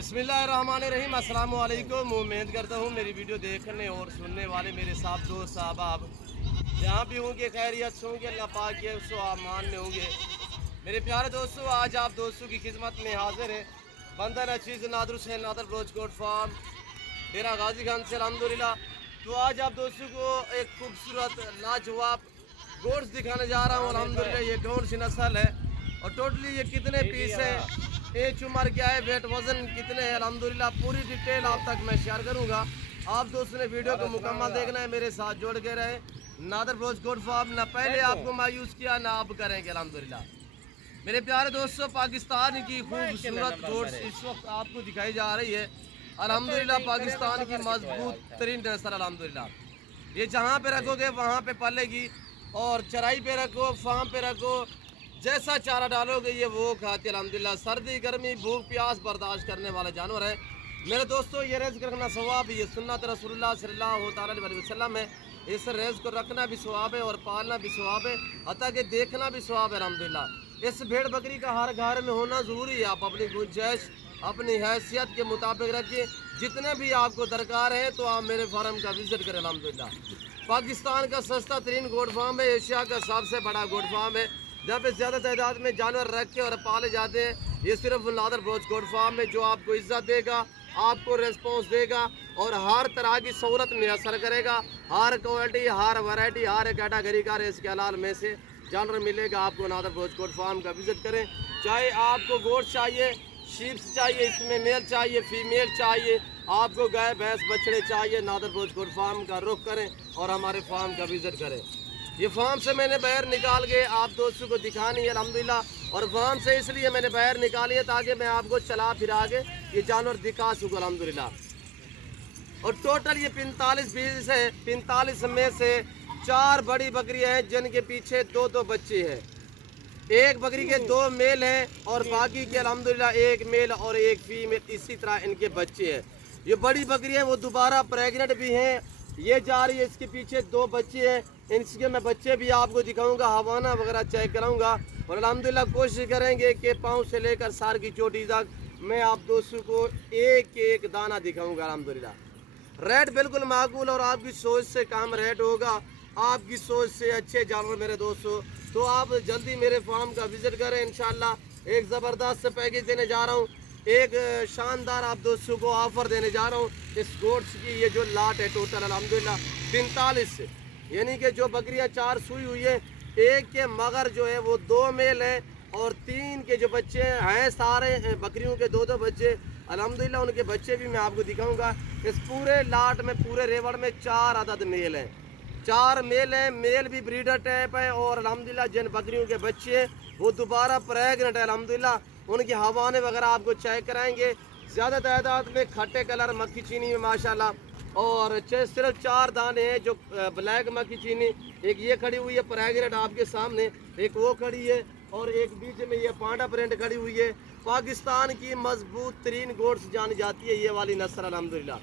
बिस्मिल्लाहिर्रहमानिर्रहीम। अस्सलाम वालेकुम। उम्मीद करता हूँ मेरी वीडियो देखने और सुनने वाले मेरे साथ दोस्त साहब जहाँ भी होंगे खैरियत से होंगे, अल्लाह पाक के उस आमान में होंगे। मेरे प्यारे दोस्तों, आज आप दोस्तों की खिदमत में हाजिर है बंदर चीज़ नादर हुसैन नादर ब्रोच कोट फार्म डेरा गाजी खान से अल्हम्दुलिल्लाह। तो आज आप दोस्तों को एक खूबसूरत लाजवाब गोट्स दिखाने जा रहा हूँ। अल्हम्दुलिल्लाह ये कौन सी नस्ल है और टोटली ये कितने पीस है, एज उम्र क्या है, वेट वजन कितने हैं, अल्हम्दुलिल्लाह पूरी डिटेल आप तक मैं शेयर करूंगा। आप दोस्तों ने वीडियो को मुकम्मल देखना है, मेरे साथ जोड़ के रहे। नादर ब्रोच कोट फार्म ना पहले आपको मायूस किया ना आप करेंगे अल्हम्दुलिल्लाह। मेरे प्यारे दोस्तों, पाकिस्तान की खूबसूरत गोट्स इस वक्त आपको दिखाई जा रही है अल्हम्दुलिल्लाह। पाकिस्तान की मजबूत तरीन नस्ल अल्हम्दुलिल्लाह। ये जहाँ पे रखोगे वहाँ पे पलेगी और चराई पे रखो, फार्म पे रखो, जैसा चारा डालोगे ये वो खाती है अल्हम्दुलिल्लाह। सर्दी गर्मी भूख प्यास बर्दाश्त करने वाला जानवर है मेरे दोस्तों। ये रेज़ रखना सवाब, ये सुन्नत रसूलुल्लाह सल्लल्लाहु अलैहि वसल्लम है। इस रेज़ को रखना भी सवाब है और पालना भी सवाब है, अतः कि देखना भी सवाब है अल्हम्दुलिल्लाह। इस भेड़ बकरी का हर घर में होना ज़रूरी है। आप अपनी गुंजाइश अपनी हैसियत के मुताबिक रखिए। जितने भी आपको दरकार है तो आप मेरे फार्म का विज़िट करें अल्हम्दुलिल्लाह। पाकिस्तान का सस्ता तरीन गोट फार्म है, एशिया का सबसे बड़ा गोट फार्म है जहाँ पे ज़्यादा तादाद में जानवर रखे और पाले जाते हैं। ये सिर्फ नादर ब्रोच कोट फार्म में जो आपको इज्जत देगा, आपको रिस्पॉन्स देगा और हर तरह की सहूलत मैसर करेगा। हर क्वालिटी, हर वैरायटी, हर कैटेगरी का रेस के हलाल में से जानवर मिलेगा आपको। नादर ब्रोच कोट फार्म का विजिट करें। चाहे आपको गोश्त चाहिए, शीप्स चाहिए, इसमें मेल चाहिए, फीमेल चाहिए, आपको गाय भैंस बछड़े चाहिए, नादर ब्रोच कोट फार्म का रुख करें और हमारे फार्म का विजिट करें। ये फार्म से मैंने बाहर निकाल के आप दोस्तों को दिखानी है अल्हम्दुलिल्लाह। और फार्म से इसलिए मैंने बाहर निकाली है ताकि मैं आपको चला फिरा के ये जानवर दिखा सकूँ अल्हम्दुलिल्लाह। और टोटल ये 45 पीस है। 45 में से 4 बड़ी बकरियां हैं जिनके पीछे 2-2 बच्चे हैं। एक बकरी के 2 मेल हैं और बाकी के अल्हम्दुलिल्लाह 1 मेल और 1 फीमेल, इसी तरह इनके बच्चे हैं। ये बड़ी बकरियां वो दोबारा प्रेग्नेंट भी हैं, ये जा रही है, इसके पीछे 2 बच्चे हैं। इनके मैं बच्चे भी आपको दिखाऊंगा, हवाना वगैरह चेक कराऊंगा और अल्हम्दुलिल्लाह कोशिश करेंगे कि पाँव से लेकर सार की चोटी तक मैं आप दोस्तों को एक एक दाना दिखाऊंगा अल्हम्दुलिल्लाह। रेट बिल्कुल माकूल और आपकी सोच से काम रेट होगा, आपकी सोच से अच्छे जानवर मेरे दोस्तों। तो आप जल्दी मेरे फार्म का विजिट करें इंशाल्लाह। एक ज़बरदस्त पैकेज देने जा रहा हूँ, एक शानदार आप दोस्तों को ऑफर देने जा रहा हूँ इस गोट्स की। ये जो लाट है टोटल अल्हम्दुलिल्लाह 45, यानी कि जो बकरियां 4 सुई हुई है, एक के मगर जो है वो 2 मेल हैं और 3 के जो बच्चे हैं सारे बकरियों के 2-2 बच्चे अल्हम्दुलिल्लाह। उनके बच्चे भी मैं आपको दिखाऊंगा। इस पूरे लाट में, पूरे रेवड़ में 4 अदद मेल हैं, 4 मेल हैं। मेल भी ब्रीडर टाइप है और अल्हम्दुलिल्लाह जिन बकरियों के बच्चे हैं वो दोबारा प्रेग्नेंट है अल्हम्दुलिल्लाह। उनके हवाने वगैरह आपको चेक कराएंगे। ज़्यादा तादाद में खट्टे कलर मक्खी चीनी में माशाल्लाह और सिर्फ 4 दाने हैं जो ब्लैक मक्खी चीनी। एक ये खड़ी हुई है प्रेग्नेंट आपके सामने, एक वो खड़ी है और एक बीच में ये पांडा प्रिंट खड़ी हुई है। पाकिस्तान की मजबूत तरीन गोट्स जानी जाती है ये वाली नस्ल अल्हम्दुलिल्लाह।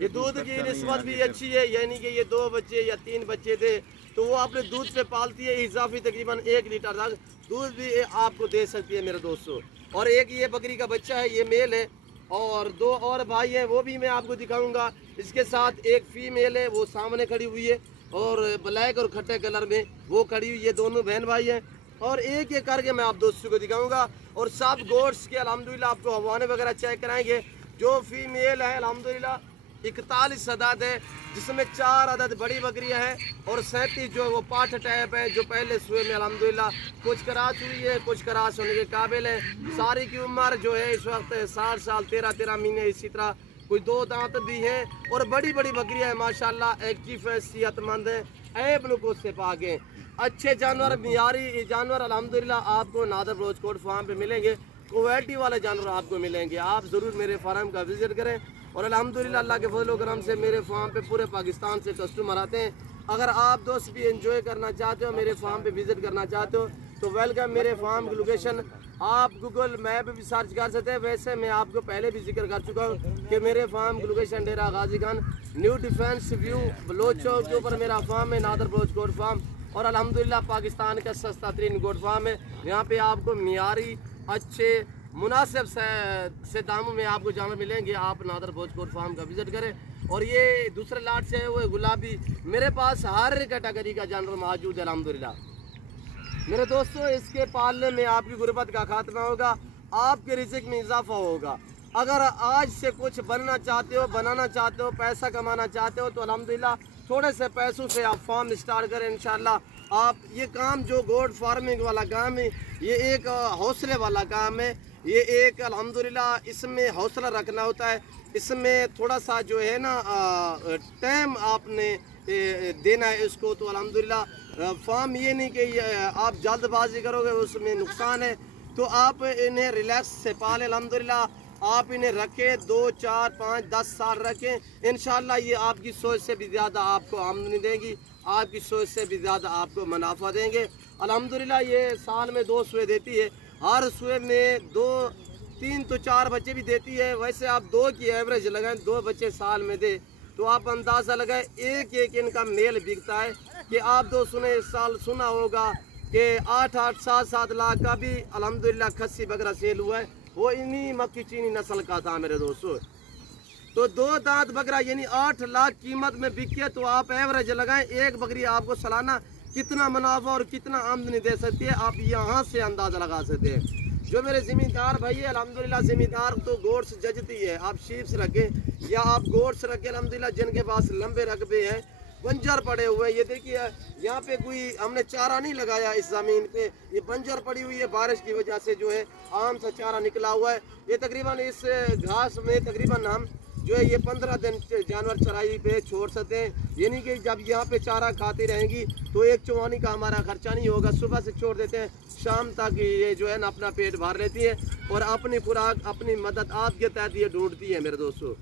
ये दूध की निस्बत भी अच्छी है, यानी कि ये 2 बच्चे या 3 बच्चे थे तो वो अपने दूध पे पालती है। इजाफी तकरीबन 1 लीटर तक दूध भी आपको दे सकती है मेरे दोस्तों। और एक ये बकरी का बच्चा है, ये मेल है और 2 और भाई हैं, वो भी मैं आपको दिखाऊंगा। इसके साथ एक फीमेल है, वो सामने खड़ी हुई है और ब्लैक और खट्टे कलर में वो खड़ी हुई है। दोनों बहन भाई हैं और एक एक करके मैं आप दोस्तों को दिखाऊंगा। और सब गोट्स के अल्हम्दुलिल्लाह आपको हवाने वगैरह चेक कराएंगे। जो फीमेल है अल्हम्दुलिल्लाह 41 अदद है, जिसमें 4 अदद बड़ी बकरियां हैं और 37 जो वो पाठ टाइप है जो पहले सुए में अल्हम्दुलिल्लाह कुछ करास हुई है, कुछ करास होने के काबिल है। सारी की उम्र जो है इस वक्त 60 साल 13-13 महीने, इसी तरह कोई 2 दांत भी हैं और बड़ी बड़ी बकरियां हैं माशाल्लाह। एक्टिव है, सेहतमंद है, ऐब नुको से पाक हैं। अच्छे जानवर, मियारी जानवर अल्हम्दुलिल्लाह आपको नादर ब्रोच कोट फार्म पे मिलेंगे। क्वालिटी वाले जानवर आपको मिलेंगे। आप ज़रूर मेरे फार्म का विजिट करें और अल्हम्दुलिल्लाह अल्लाह के फजल व करम से मेरे फार्म पे पूरे पाकिस्तान से कस्टमर आते हैं। अगर आप दोस्त भी एंजॉय करना चाहते हो, मेरे फार्म पे विजिट करना चाहते हो तो वेलकम। मेरे फार्म की लोकेशन आप गूगल मैप भी सर्च कर सकते हैं। वैसे मैं आपको पहले भी जिक्र कर चुका हूँ कि मेरे फार्म की location Dera Ghazi Khan new defence view Baloch Chowk के ऊपर मेरा फार्म है, नादर ब्रोच कोट फार्म। और अल्हम्दुलिल्लाह पाकिस्तान का सस्ता तरीन गोट फार्म है। यहाँ पे आपको मियारी अच्छे मुनासिब से दामों में आपको जानवर मिलेंगे। आप नादर भोजपुर फार्म का विजिट करें। और ये दूसरे लाट से है वो गुलाबी। मेरे पास हर कैटेगरी का जानवर मौजूद है अल्हम्दुलिल्लाह। मेरे दोस्तों, इसके पालने में आपकी गुर्बत का खात्मा होगा, आपके रिज़्क़ में इजाफा होगा। अगर आज से कुछ बनना चाहते हो, बनाना चाहते हो, पैसा कमाना चाहते हो तो अल्हम्दुलिल्लाह थोड़े से पैसों से आप फार्म स्टार्ट करें। इंशाल्लाह आप ये काम जो गोट फार्मिंग वाला काम है, ये एक हौसले वाला काम है। ये एक अल्हम्दुलिल्लाह इसमें हौसला रखना होता है। इसमें थोड़ा सा जो है ना टाइम आपने देना है इसको। तो अल्हम्दुलिल्लाह फार्म ये नहीं कि आप जल्दबाजी करोगे उसमें नुकसान है। तो आप इन्हें रिलैक्स से पालें। अल्हम्दुलिल्लाह आप इन्हें रखें 2, 4, 5, 10 साल रखें। इंशाल्लाह ये आपकी सोच से भी ज़्यादा आपको आमदनी देंगी, आपकी सोच से भी ज़्यादा आपको मुनाफा देंगे। अल्हम्दुलिल्लाह ये साल में 2 सुए देती है। हर सुए में 2, 3 तो 4 बच्चे भी देती है। वैसे आप 2 की एवरेज लगाएं, 2 बच्चे साल में दे तो आप अंदाज़ा लगाएं एक इनका मेल बिकता है कि आप 2 सुने इस साल सुना होगा कि 8-8, 7-7 लाख का भी अल्हम्दुलिल्लाह खस्सी बकरा सेल हुआ है। वो इन्हीं मक्की चीनी नस्ल का था मेरे दोस्तों। तो 2 दांत बकरा यानी 8 लाख कीमत में बिके तो आप एवरेज लगाएं एक बकरी आपको सालाना कितना मुनाफा और कितना आमदनी दे सकती है, आप यहाँ से अंदाज़ा लगा सकते हैं। जो मेरे ज़मींदार भाई है अल्हम्दुलिल्लाह, ज़मींदार तो गोट्स जजती है। आप शीप्स रखें या आप गोट्स रखें अल्हम्दुलिल्लाह, जिनके पास लंबे रकबे हैं, बंजर पड़े हुए हैं। ये देखिए यहाँ पे कोई हमने चारा नहीं लगाया इस ज़मीन पे, ये बंजर पड़ी हुई है। बारिश की वजह से जो है आम सा चारा निकला हुआ है। ये तकरीबन इस घास में तकरीबन हम जो है ये 15 दिन जानवर चराई पे छोड़ सकते हैं। यानी कि जब यहाँ पे चारा खाती रहेंगी तो एक चौवानी का हमारा खर्चा नहीं होगा। सुबह से छोड़ देते हैं, शाम तक ये जो है ना अपना पेट भर लेती है और अपनी खुराक अपनी मदद आपके तहत ये ढूंढती है मेरे दोस्तों।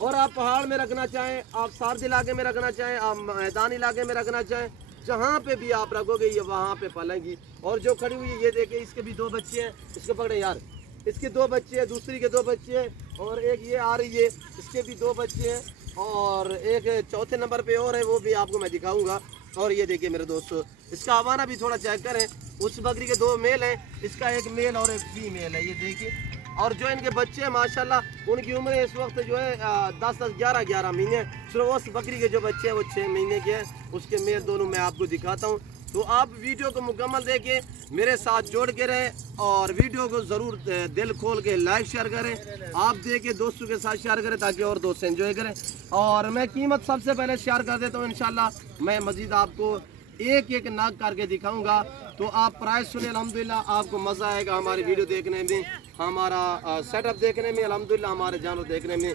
और आप पहाड़ में रखना चाहें, आप सर्द इलाके में रखना चाहें, आप मैदानी इलाके में रखना चाहें, जहाँ पे भी आप रखोगे ये वहाँ पे पलेंगी। और जो खड़ी हुई है ये देखिए, इसके भी 2 बच्चे हैं। इसको पकड़े यार, इसके 2 बच्चे हैं, दूसरी के 2 बच्चे हैं और एक ये आ रही है, इसके भी 2 बच्चे हैं। और एक चौथे नंबर पे और है, वो भी आपको मैं दिखाऊंगा। और ये देखिए मेरे दोस्तों, इसका हवाना भी थोड़ा चेक करें। उस बकरी के 2 मेल हैं, इसका एक मेल और एक फीमेल है, ये देखिए। और जो इनके बच्चे हैं माशाल्लाह उनकी उम्र इस वक्त जो है 10-10, 11-11 महीने। सिर्फ उस बकरी के जो बच्चे हैं वो 6 महीने के हैं। उसके मेल दोनों मैं आपको दिखाता हूँ। तो आप वीडियो को मुकम्मल देखें, मेरे साथ जोड़ के रहें और वीडियो को ज़रूर दिल खोल के लाइक शेयर करें। आप देखें, दोस्तों के साथ शेयर करें ताकि और दोस्त एंजॉय करें। और मैं कीमत सबसे पहले शेयर कर देता हूँ। इंशाल्लाह मैं मज़ीद आपको एक नाक करके दिखाऊंगा। तो आप प्राइस सुने, अल्हम्दुलिल्लाह आपको मज़ा आएगा हमारी वीडियो देखने में, हमारा सेटअप देखने में, अल्हम्दुलिल्लाह हमारे जानवर देखने में।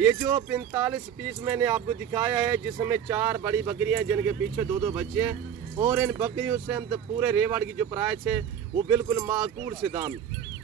ये जो 45 पीस मैंने आपको दिखाया है, जिसमें 4 बड़ी बकरियां हैं जिनके पीछे 2-2 बच्चे हैं। और इन बकरियों से हम पूरे रेवाड़ की जो प्राइस है वो बिल्कुल माकूल से दाम।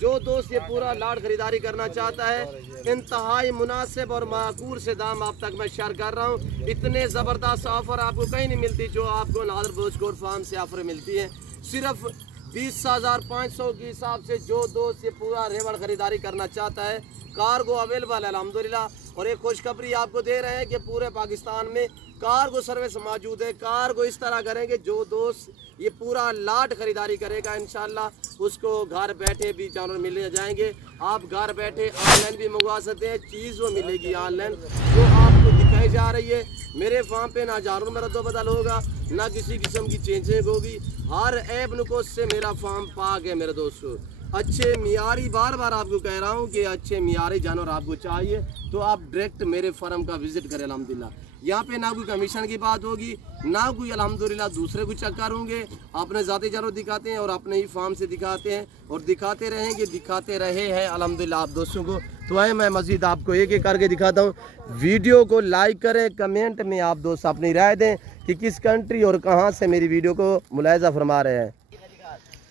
जो दोस्त ये पूरा लाट खरीदारी करना चाहता है, इंतहाई मुनासिब और माकूल से दाम आप तक मैं शेयर कर रहा हूँ। इतने ज़बरदस्त ऑफ़र आपको कहीं नहीं मिलती जो आपको नादर भोजपुर फार्म से ऑफ़र मिलती है। सिर्फ 20,500 के हिसाब से जो दोस्त ये पूरा रेवड़ खरीदारी करना चाहता है, कार्गो अवेलेबल है अल्हम्दुलिल्लाह। और एक खुशखबरी आपको दे रहे हैं कि पूरे पाकिस्तान में कार्गो सर्विस मौजूद है। कार्गो इस तरह करेंगे, जो दोस्त ये पूरा लाट खरीदारी करेगा इंशाल्लाह उसको घर बैठे भी जानवर मिल जाएंगे। आप घर बैठे ऑनलाइन भी मंगवा सकते हैं, चीज़ वो मिलेगी ऑनलाइन जो आपको दिखाई जा रही है। मेरे फार्म पे ना हज़ारों में रद्दो बदल होगा, ना किसी किस्म की चेंजिंग होगी। हर ऐब नुक़्स से मेरा फार्म पाक है मेरे दोस्तों। अच्छे मियारी, बार बार आपको कह रहा हूँ कि अच्छे मियारी जानवर आपको चाहिए तो आप डायरेक्ट मेरे फार्म का विज़िट करें। अल्हम्दुलिल्लाह यहाँ पे ना कोई कमीशन की बात होगी, ना कोई अल्हम्दुलिल्लाह दूसरे को चक्कर होंगे। अपने ज़ाती जानवर दिखाते हैं और अपने ही फार्म से दिखाते हैं और दिखाते रहेंगे, दिखाते रहे हैं अल्हम्दुलिल्लाह आप दोस्तों को। तो आए मैं मज़ीद आपको एक करके दिखाता हूँ। वीडियो को लाइक करें, कमेंट में आप दोस्त अपनी राय दें कि किस कंट्री और कहाँ से मेरी वीडियो को मुलाहिज़ा फरमा रहे हैं।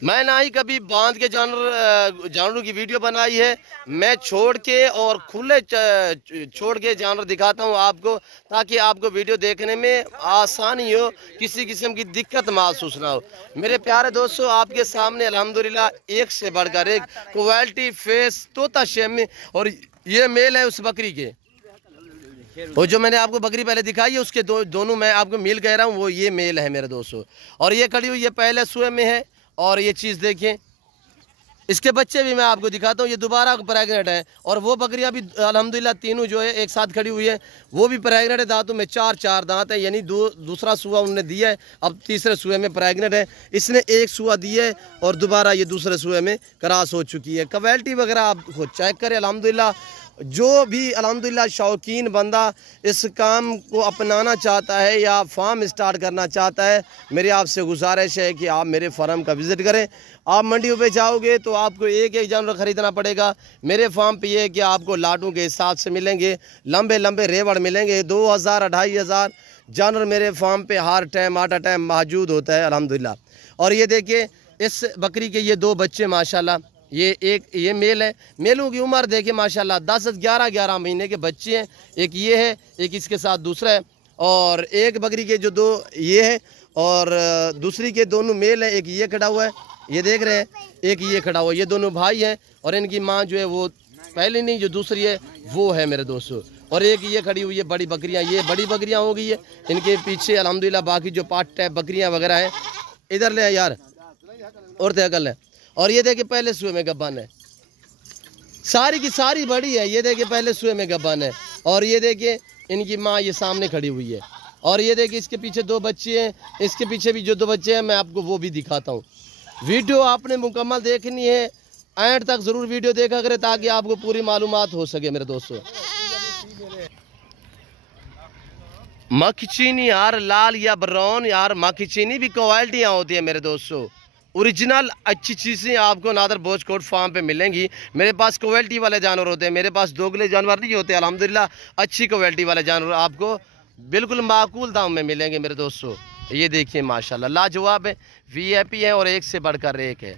मैं ना ही कभी बांध के जानवरों की वीडियो बनाई है। मैं छोड़ के और खुले छोड़ के जानवर दिखाता हूं आपको, ताकि आपको वीडियो देखने में आसानी हो, किसी किस्म की दिक्कत महसूस ना हो। मेरे प्यारे दोस्तों, आपके सामने अल्हम्दुलिल्लाह एक से बढ़कर एक क्वालिटी फेस तोता शेम में, और ये मेल है उस बकरी के। और जो मैंने आपको बकरी पहले दिखाई है उसके दोनों मैं आपको मेल कह रहा हूँ, वो ये मेल है मेरे दोस्तों। और ये खड़ी हुई ये पहले सुए में है। और ये चीज़ देखें, इसके बच्चे भी मैं आपको दिखाता हूँ, ये दोबारा प्रेगनेंट है। और वो बकरियाँ भी अल्हम्दुलिल्लाह तीनों जो है एक साथ खड़ी हुई है, वो भी प्रेगनेंट है। दांतों में चार दांत है, यानी दूसरा सुआ उन्होंने दिया है, अब तीसरे सुए में प्रेगनेंट है। इसने एक सुआ दिया है और दोबारा ये दूसरे सुए में क्रॉस हो चुकी है। क्वालिटी वगैरह आप खुद चेक करें। अल्हम्दुलिल्लाह जो भी अल्हम्दुलिल्लाह शौकीन बंदा इस काम को अपनाना चाहता है या फार्म स्टार्ट करना चाहता है, मेरी आपसे गुजारिश है कि आप मेरे फार्म का विज़िट करें। आप मंडियों पे जाओगे तो आपको एक एक जानवर ख़रीदना पड़ेगा। मेरे फार्म पे ये है कि आपको लाटों के हिसाब से मिलेंगे, लंबे लंबे रेवड़ मिलेंगे। 2000 2500 जानवर मेरे फार्म पे हर टाइम आटा टाइम मौजूद होता है अल्हम्दुलिल्लाह। और ये देखिए इस बकरी के ये 2 बच्चे माशाल्लाह, ये मेल है। मेलों की उम्र देखिए माशाल्लाह 10-11 महीने के बच्चे हैं। एक ये है, एक इसके साथ दूसरा है। और एक बकरी के जो 2 ये है और दूसरी के दोनों मेल है। एक ये खड़ा हुआ है, ये देख रहे हैं, एक ये खड़ा हुआ है। ये दोनों भाई हैं और इनकी माँ जो है वो पहले नहीं, जो दूसरी है वो है मेरे दोस्तों। और एक ये खड़ी हुई है बड़ी बकरियाँ, ये बड़ी बकरियाँ हो गई है। इनके पीछे अल्हम्दुलिल्लाह बाकी जो पार्ट टाइप बकरियाँ वगैरह हैं, इधर ले यार और तयकल है। और ये देखिए पहले सुए में गब्बान है, सारी की सारी बड़ी है। ये देखिए पहले सुए में गब्बान है। और ये देखिए इनकी माँ ये सामने खड़ी हुई है। और ये देखिए इसके पीछे 2 बच्चे हैं, इसके पीछे भी जो 2 बच्चे हैं मैं आपको वो भी दिखाता हूँ। वीडियो आपने मुकम्मल देखनी है, एंड तक ज़रूर वीडियो देखा करें ताकि आपको पूरी मालूमात हो सके मेरे दोस्तों। मखचीनी यार लाल या ब्राउन, यार मखचीनी भी क्वालिटियाँ होती है मेरे दोस्तों। ओरिजिनल अच्छी चीज़ें आपको नादर बोझकोट फार्म पे मिलेंगी। मेरे पास क्वालिटी वाले जानवर होते हैं, मेरे पास दोगले जानवर नहीं होते। अल्हम्दुलिल्लाह अच्छी क्वालिटी वाले जानवर आपको बिल्कुल माकूल दाम में मिलेंगे मेरे दोस्तों। ये देखिए माशाल्लाह लाजवाब है, VIP है और एक से बढ़कर एक है।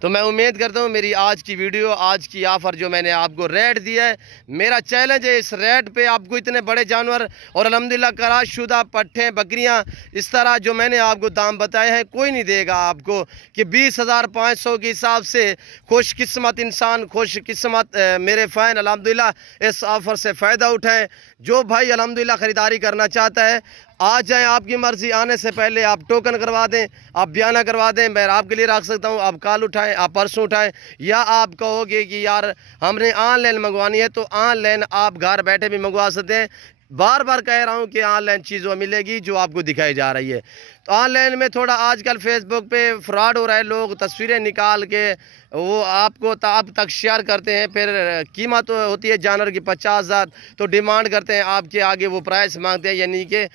तो मैं उम्मीद करता हूँ मेरी आज की वीडियो, आज की ऑफ़र जो मैंने आपको रेट दिया है, मेरा चैलेंज है इस रेट पे आपको इतने बड़े जानवर और अल्हम्दुलिल्लाह कराशुदा पट्ठे बकरियाँ इस तरह जो मैंने आपको दाम बताए हैं कोई नहीं देगा आपको। कि 20,500 के हिसाब से खुशकिस्मत इंसान, खुशकिस्मत मेरे फ़ैन अल्हम्दुलिल्लाह इस ऑफ़र से फ़ायदा उठाएँ। जो भाई अल्हम्दुलिल्लाह ख़रीदारी करना चाहता है आ जाएं, आपकी मर्ज़ी। आने से पहले आप टोकन करवा दें, आप बयाना करवा दें, मैं आपके लिए रख सकता हूं। आप कल उठाएं, आप परसों उठाएं, या आप कहोगे कि यार हमने ऑनलाइन मंगवानी है तो ऑनलाइन आप घर बैठे भी मंगवा सकते हैं। बार बार कह रहा हूं कि ऑनलाइन चीज़ों मिलेगी जो आपको दिखाई जा रही है। तो ऑनलाइन में थोड़ा आजकल फेसबुक पे फ्रॉड हो रहा है, लोग तस्वीरें निकाल के वो आपको आप तक शेयर करते हैं। फिर कीमत तो होती है जानवर की 50,000, तो डिमांड करते हैं आपके आगे, वो प्राइस मांगते हैं, यानी कि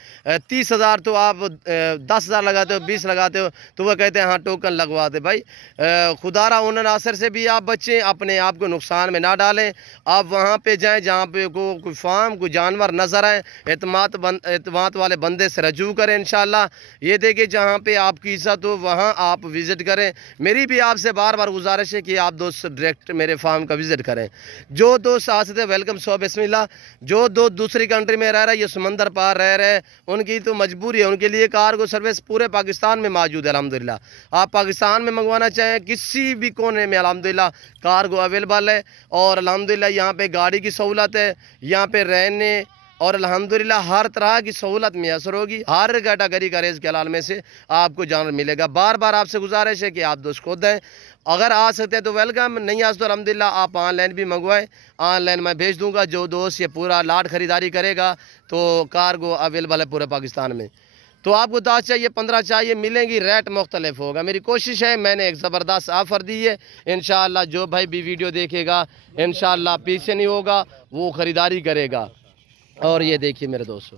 30,000 तो आप 10,000 लगाते हो, 20 लगाते हो, तो वह कहते हैं हाँ टोकन लगवा दे। भाई खुदारा उन अनासर से भी आप बचें, अपने आप को नुकसान में ना डालें। आप वहाँ पे जाएँ जहाँ पे कोई फार्म कोई जानवर नज़र आए, एतमाद वाले बंदे से रजू करें इंशाल्लाह। ये देखिए जहाँ पे आपकी इज्जत हो वहाँ आप विज़िट करें। मेरी भी आपसे बार बार गुजारिश है कि आप दोस्त डायरेक्ट मेरे फार्म का विज़िट करें। जो दोस्त आ सकते वेलकम सो बिस्मिल्लाह। जो दोस्त दूसरी कंट्री में रह रहे हैं, ये समंदर पार रह रहे हैं, उनकी तो मजबूरी है, उनके लिए कार्गो सर्विस पूरे पाकिस्तान में मौजूद है अल्हम्दुलिल्लाह। आप पाकिस्तान में मंगवाना चाहें किसी भी कोने में अल्हम्दुलिल्लाह कार्गो अवेलेबल है। और अल्हम्दुलिल्लाह यहाँ पे गाड़ी की सहूलत है, यहाँ पे रहने और अल्हम्दुलिल्लाह हर तरह की सहूलत मैसर होगी। हर कैटेगरी का रेज़ के हलाल में से आपको जानवर मिलेगा। बार बार आपसे गुजारिश है कि आप दोस्त खुद हैं, अगर आ सकते हैं तो वेलकम, नहीं आ सकते तो अल्हम्दुलिल्लाह आप ऑनलाइन भी मंगवाएं, ऑनलाइन मैं भेज दूंगा। जो दोस्त ये पूरा लाट ख़रीदारी करेगा तो कार्गो अवेलेबल है पूरे पाकिस्तान में। तो आपको 10 चाहिए 15 चाहिए मिलेंगी, रेट मुख्तलिफ होगा। मेरी कोशिश है, मैंने एक ज़बरदस्त ऑफ़र दी है। इंशाअल्लाह जो भाई भी वीडियो देखेगा इंशाअल्लाह पीछे नहीं होगा, वो ख़रीदारी करेगा। और ये देखिए मेरे दोस्तों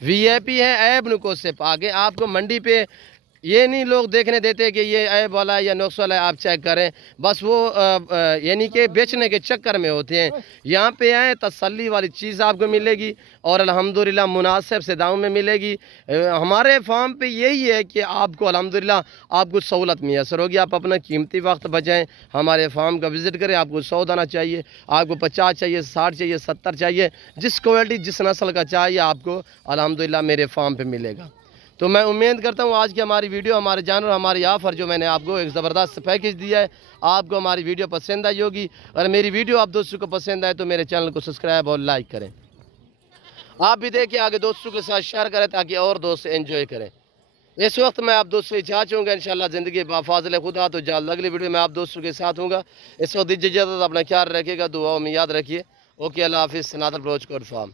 VIP है, ऐब नुको से आगे आपको मंडी पे ये नहीं लोग देखने देते कि ये ऐब वाला है या नुक्स वाला है, आप चेक करें। बस वो यानी कि बेचने के चक्कर में होते हैं। यहाँ पे आए तसल्ली वाली चीज़ आपको मिलेगी और अल्हम्दुलिल्लाह मुनासिब से दाम में मिलेगी। हमारे फार्म पे यही है कि आपको अल्हम्दुलिल्लाह आपको सहूलत मैसर होगी। आप अपना कीमती वक्त बचाएं, हमारे फार्म का विज़िट करें। आपको 100 दाना चाहिए, आपको 50 चाहिए, 60 चाहिए, 70 चाहिए, जिस क्वालिटी जिस नस्ल का चाहिए आपको अल्हम्दुलिल्लाह मेरे फार्म पे मिलेगा। तो मैं उम्मीद करता हूँ आज की हमारी वीडियो, हमारे जानवर, हमारी ऑफ़र जो मैंने आपको एक ज़बरदस्त पैकेज दिया है, आपको हमारी वीडियो पसंद आई होगी। और मेरी वीडियो आप दोस्तों को पसंद आए तो मेरे चैनल को सब्सक्राइब और लाइक करें। आप भी देखिए, आगे दोस्तों के साथ शेयर करें ताकि और दोस्त एंजॉय करें। इस वक्त मैं आप दोस्तों से इजाज़त चाहूँगा, इंशाल्लाह ज़िंदगी बाफाज़िल खुदा तो जल्द अगली वीडियो में आप दोस्तों के साथ हूँगा। इस वक्त इजाज़त, अपना ख्याल रखिएगा, दुआओं में याद रखिए। ओके, अल्लाह हाफिज़। सनातन ब्रोच कोड फार्म।